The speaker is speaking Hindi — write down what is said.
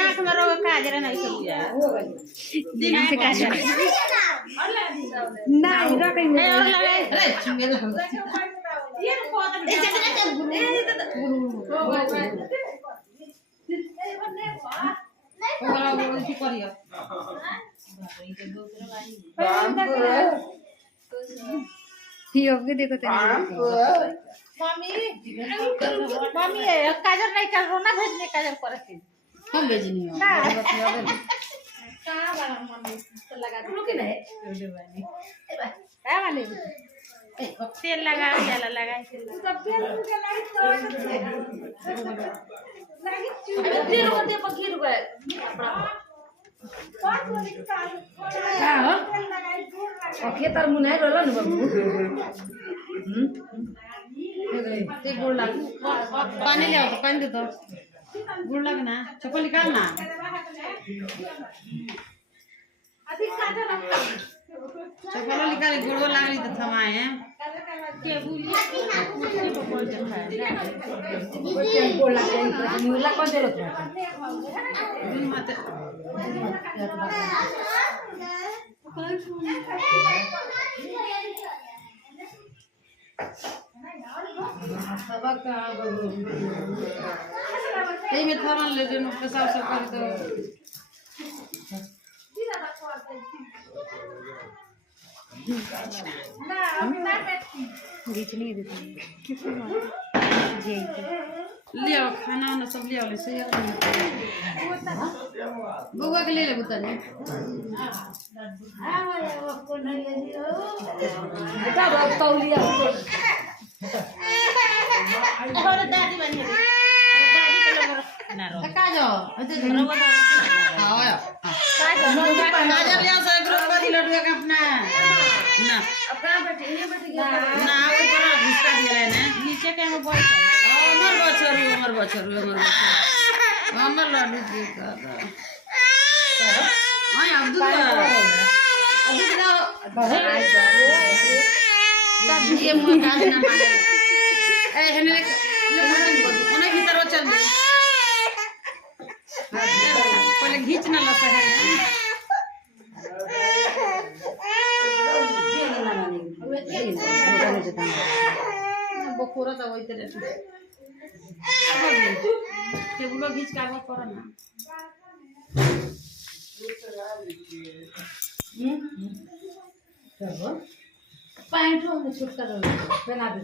आँख में रोग काजर नहीं सब दिन से काजर नहीं रखेंगे और लगाए अरे चुंगे तो ये बहुत बोला वो की करियो हियो के देखो तो मम्मी मम्मी काजर नहीं कर रोना भेजने काजर पर के हम भेजनी हो कहां वाला मम्मी तो लगा दो के नहीं क्या वाले तेल लगा जाला लगा सब तेल के लगा तो तेल होते पकीर गए खेतर मुने रहल न बाबू ते गुड़ लग पानी ले आओ तो पानी दे दो गुड़ लग ना चप्पल निकाल ना चप्पल निकाल गुड़ लागली तो थमाए हैं के बुलिए कुर्सी पर बोल के खाए बोल लग जाई मुला को देलो तो दिन मत सबक यही में थमन ले देनो पेशाब सब कर दो बीच नहीं देती जी ले आओ खाना वाना सब ले आओ ले सही बुआ के ले ले बुता ने बेटा बात तौलिया और दादी बनी है दादी के लोग ना रो का जो अते रो बता हां काजर ले आओ सर ग्रुप वाली लड्डू का अपना ना अपना बेटे ये बेटे ना ऊपर घुसका दिया है ना नीचे के हम बैठ हमर बछरू हमर लड्डू जी का हां अब्दुल तब ये मोटा ना माने ए हने ले ओने भीतर चल दे पहले घीच ना लसा है बकोरा तो वही तरह टेबुल घीच का करो ना पैंट में छुटका पहना दे